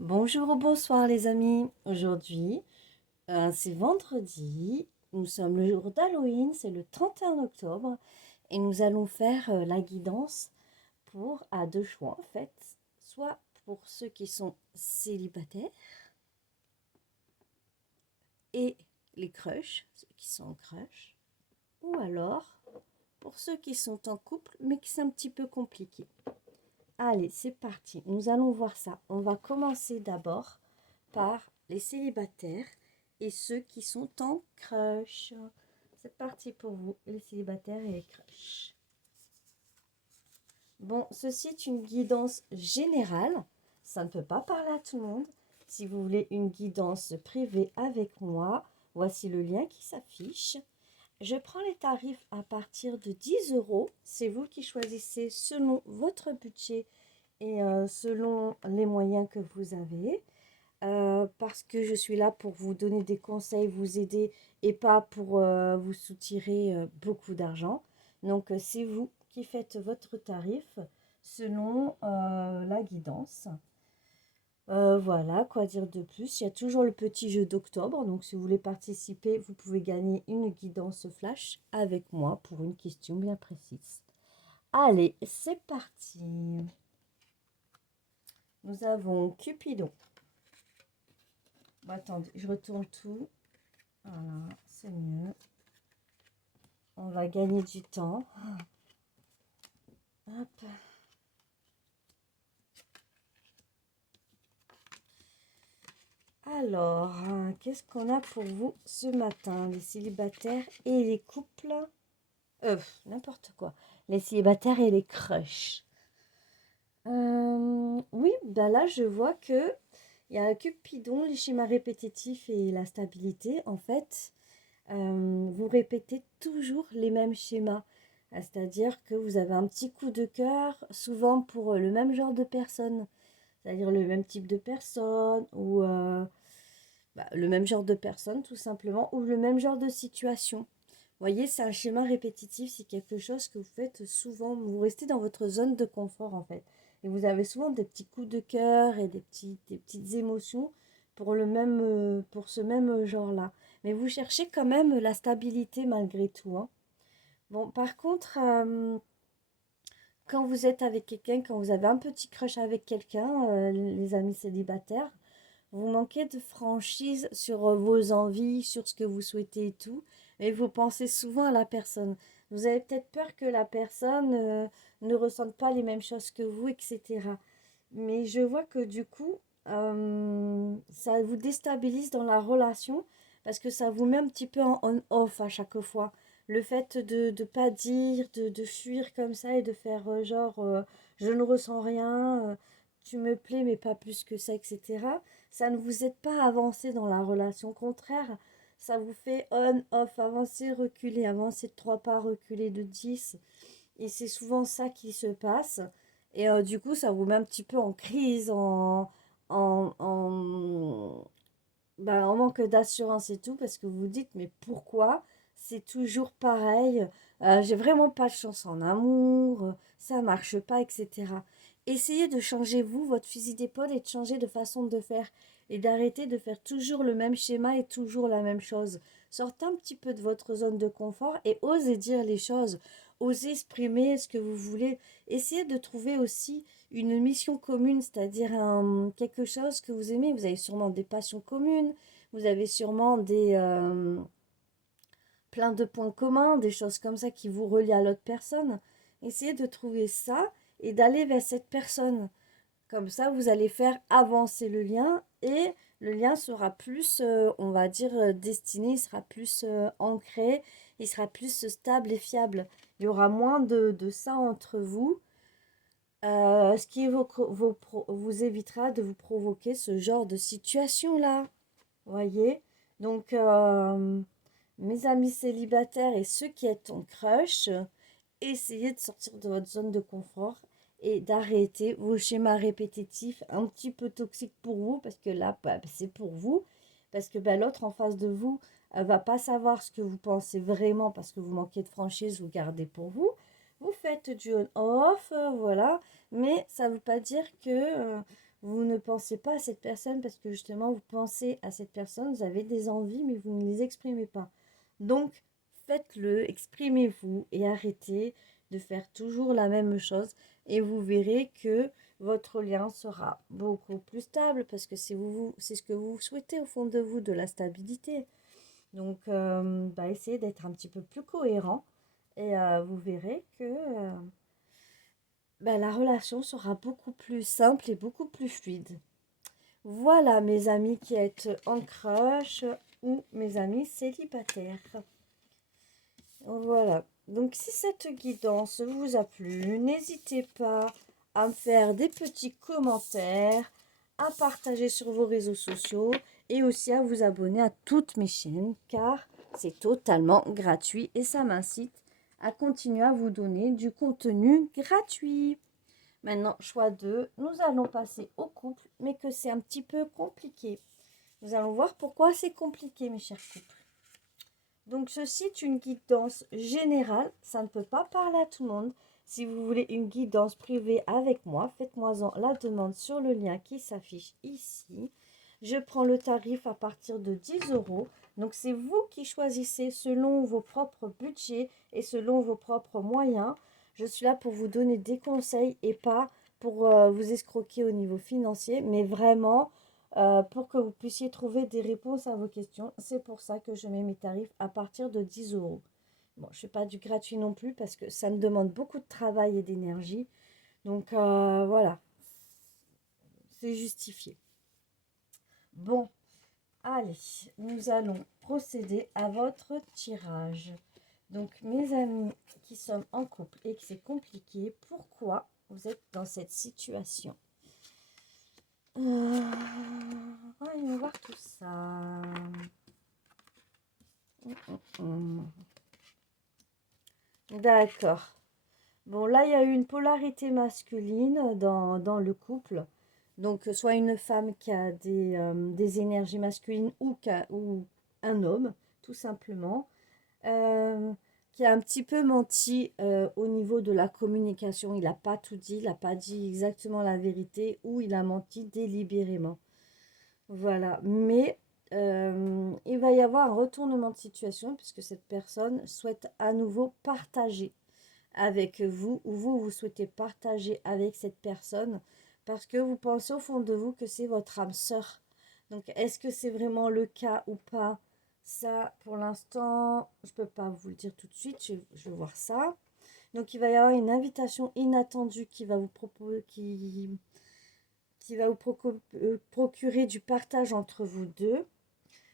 Bonjour ou bonsoir les amis. Aujourd'hui, c'est vendredi. Nous sommes le jour d'Halloween, c'est le 31 octobre. Et nous allons faire la guidance pour, à deux choix en fait. Soit pour ceux qui sont célibataires et les crushs, ceux qui sont en crush. Ou alors pour ceux qui sont en couple mais qui c'est un petit peu compliqué. Allez, c'est parti. Nous allons voir ça. On va commencer d'abord par les célibataires et ceux qui sont en crush. C'est parti pour vous, les célibataires et les crushs. Bon, ceci est une guidance générale. Ça ne peut pas parler à tout le monde. Si vous voulez une guidance privée avec moi, voici le lien qui s'affiche. Je prends les tarifs à partir de 10 euros. C'est vous qui choisissez selon votre budget et selon les moyens que vous avez. Parce que je suis là pour vous donner des conseils, vous aider et pas pour vous soutirer beaucoup d'argent. Donc, c'est vous qui faites votre tarif selon la guidance. Voilà, quoi dire de plus. Il y a toujours le petit jeu d'octobre. Donc, si vous voulez participer, vous pouvez gagner une guidance flash avec moi pour une question bien précise. Allez, c'est parti. Nous avons Cupidon. Bon, attendez, je retourne tout. Voilà, c'est mieux. On va gagner du temps. Hop. Alors, qu'est-ce qu'on a pour vous ce matin, les célibataires et les couples? N'importe quoi. Les célibataires et les crushs. Oui, ben là, je vois que il y a Cupidon, les schémas répétitifs et la stabilité. En fait, vous répétez toujours les mêmes schémas. C'est-à-dire que vous avez un petit coup de cœur, souvent pour le même genre de personne. C'est-à-dire le même type de personne ou le même genre de personne tout simplement ou le même genre de situation. Vous voyez, c'est un schéma répétitif, c'est quelque chose que vous faites souvent, vous restez dans votre zone de confort en fait. Et vous avez souvent des petits coups de cœur et des petites émotions pour, pour ce même genre-là. Mais vous cherchez quand même la stabilité malgré tout, hein. Bon, par contre, quand vous êtes avec quelqu'un, quand vous avez un petit crush avec quelqu'un, les amis célibataires, vous manquez de franchise sur vos envies, sur ce que vous souhaitez et tout, mais vous pensez souvent à la personne. Vous avez peut-être peur que la personne ne ressente pas les mêmes choses que vous, etc. Mais je vois que du coup, ça vous déstabilise dans la relation parce que ça vous met un petit peu en on-off à chaque fois. Le fait de ne pas dire, de fuir comme ça et de faire genre je ne ressens rien, tu me plais mais pas plus que ça, etc. Ça ne vous aide pas à avancer dans la relation. Au contraire, ça vous fait on-off, avancer, reculer, avancer de 3 pas, reculer de 10. Et c'est souvent ça qui se passe. Et du coup, ça vous met un petit peu en crise, en, en, en manque d'assurance et tout, parce que vous vous dites, mais pourquoi c'est toujours pareil? J'ai vraiment pas de chance en amour, ça marche pas, etc. Essayez de changer vous, votre fusil d'épaule, et de changer de façon de faire. Et d'arrêter de faire toujours le même schéma et toujours la même chose. Sortez un petit peu de votre zone de confort et osez dire les choses. Osez exprimer ce que vous voulez. Essayez de trouver aussi une mission commune, c'est-à-dire quelque chose que vous aimez. Vous avez sûrement des passions communes, vous avez sûrement plein de points communs, des choses comme ça qui vous relient à l'autre personne. Essayez de trouver ça et d'aller vers cette personne. Comme ça, vous allez faire avancer le lien et le lien sera plus, on va dire, destiné, il sera plus ancré, il sera plus stable et fiable. Il y aura moins de ça entre vous, ce qui vous évitera de vous provoquer ce genre de situation-là. Voyez? Donc, mes amis célibataires et ceux qui êtes en crush, essayez de sortir de votre zone de confort et d'arrêter vos schémas répétitifs un petit peu toxiques pour vous, parce que là, c'est pour vous, parce que l'autre en face de vous va pas savoir ce que vous pensez vraiment, parce que vous manquez de franchise, vous gardez pour vous. Vous faites du on-off, voilà, mais ça ne veut pas dire que Vous ne pensez pas à cette personne parce que justement, vous pensez à cette personne, vous avez des envies, mais vous ne les exprimez pas. Donc, faites-le, exprimez-vous et arrêtez de faire toujours la même chose. Et vous verrez que votre lien sera beaucoup plus stable parce que c'est ce que vous souhaitez au fond de vous, de la stabilité. Donc, essayez d'être un petit peu plus cohérent et vous verrez que la relation sera beaucoup plus simple et beaucoup plus fluide. Voilà mes amis qui êtes en crush ou mes amis célibataires. Voilà. Donc si cette guidance vous a plu, n'hésitez pas à me faire des petits commentaires, à partager sur vos réseaux sociaux et aussi à vous abonner à toutes mes chaînes car c'est totalement gratuit et ça m'incite à continuer à vous donner du contenu gratuit. Maintenant, choix 2, nous allons passer au couple, mais que c'est un petit peu compliqué. Nous allons voir pourquoi c'est compliqué, mes chers couples. Donc, ceci est une guidance générale. Ça ne peut pas parler à tout le monde. Si vous voulez une guidance privée avec moi, faites-moi la demande sur le lien qui s'affiche ici. Je prends le tarif à partir de 10 euros. Donc, c'est vous qui choisissez selon vos propres budgets et selon vos propres moyens. Je suis là pour vous donner des conseils et pas pour vous escroquer au niveau financier, mais vraiment pour que vous puissiez trouver des réponses à vos questions. C'est pour ça que je mets mes tarifs à partir de 10 euros. Bon, je ne fais pas du gratuit non plus parce que ça me demande beaucoup de travail et d'énergie. Donc voilà, c'est justifié. Bon, allez, nous allons procéder à votre tirage. Donc mes amis qui sommes en couple et que c'est compliqué, pourquoi vous êtes dans cette situation? Voyons voir tout ça. D'accord. Bon, là, il y a eu une polarité masculine dans le couple. Donc, soit une femme qui a des énergies masculines ou un homme, tout simplement, euh, qui a un petit peu menti au niveau de la communication. Il n'a pas tout dit, il n'a pas dit exactement la vérité ou il a menti délibérément. Voilà, mais il va y avoir un retournement de situation puisque cette personne souhaite à nouveau partager avec vous ou vous souhaitez partager avec cette personne parce que vous pensez au fond de vous que c'est votre âme sœur. Donc, est-ce que c'est vraiment le cas ou pas? Ça, pour l'instant, je ne peux pas vous le dire tout de suite. Je vais voir ça. Donc, il va y avoir une invitation inattendue qui va vous proposer, qui va vous procurer du partage entre vous deux.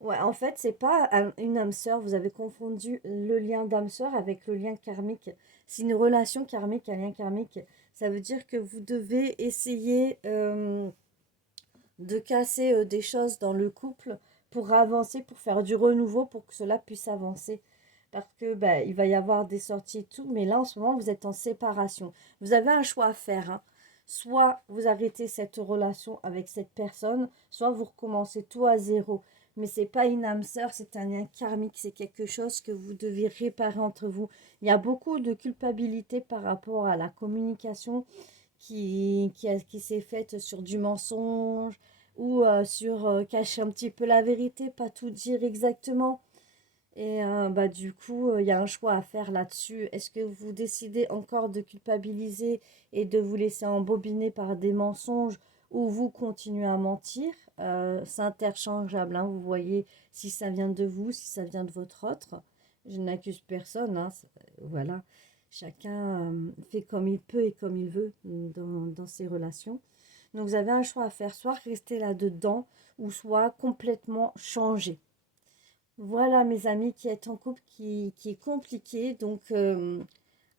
Ouais, en fait, c'est pas une âme sœur. Vous avez confondu le lien d'âme sœur avec le lien karmique. C'est une relation karmique, un lien karmique. Ça veut dire que vous devez essayer de casser des choses dans le couple pour avancer, pour faire du renouveau, pour que cela puisse avancer. Parce que il va y avoir des sorties et tout, mais là en ce moment vous êtes en séparation. Vous avez un choix à faire, hein. Soit vous arrêtez cette relation avec cette personne, soit vous recommencez tout à zéro. Mais c'est pas une âme sœur, c'est un lien karmique, c'est quelque chose que vous devez réparer entre vous. Il y a beaucoup de culpabilité par rapport à la communication qui s'est faite sur du mensonge ou sur cacher un petit peu la vérité, pas tout dire exactement. Et du coup, il y a un choix à faire là-dessus. Est-ce que vous décidez encore de culpabiliser et de vous laisser embobiner par des mensonges ou vous continuez à mentir? C'est interchangeable, hein, vous voyez si ça vient de vous, si ça vient de votre autre. Je n'accuse personne, hein, voilà. Chacun fait comme il peut et comme il veut dans ses relations. Donc vous avez un choix à faire, soit rester là-dedans ou soit complètement changer. Voilà, mes amis, qui est en couple, qui est compliqué. Donc,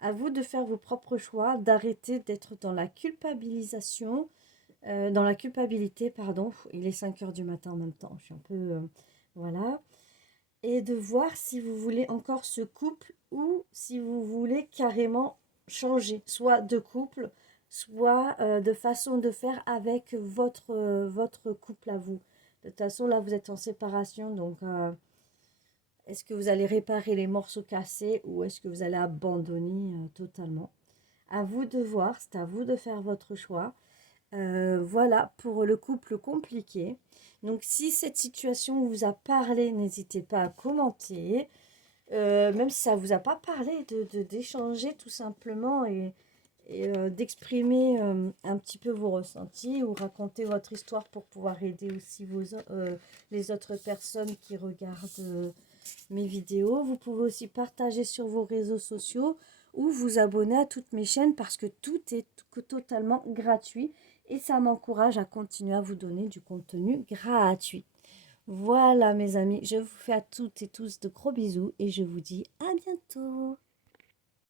à vous de faire vos propres choix, d'arrêter d'être dans la culpabilisation, dans la culpabilité, pardon. Il est 5 heures du matin en même temps. Je suis un peu... voilà. Et de voir si vous voulez encore ce couple ou si vous voulez carrément changer, soit de couple, soit de façon de faire avec votre couple à vous. De toute façon, là, vous êtes en séparation, donc... est-ce que vous allez réparer les morceaux cassés ou est-ce que vous allez abandonner totalement? À vous de voir, c'est à vous de faire votre choix. Voilà pour le couple compliqué. Donc si cette situation vous a parlé, n'hésitez pas à commenter. Même si ça vous a pas parlé, d'échanger tout simplement et d'exprimer un petit peu vos ressentis ou raconter votre histoire pour pouvoir aider aussi les autres personnes qui regardent mes vidéos. Vous pouvez aussi partager sur vos réseaux sociaux ou vous abonner à toutes mes chaînes parce que tout est totalement gratuit et ça m'encourage à continuer à vous donner du contenu gratuit. Voilà mes amis, je vous fais à toutes et tous de gros bisous et je vous dis à bientôt.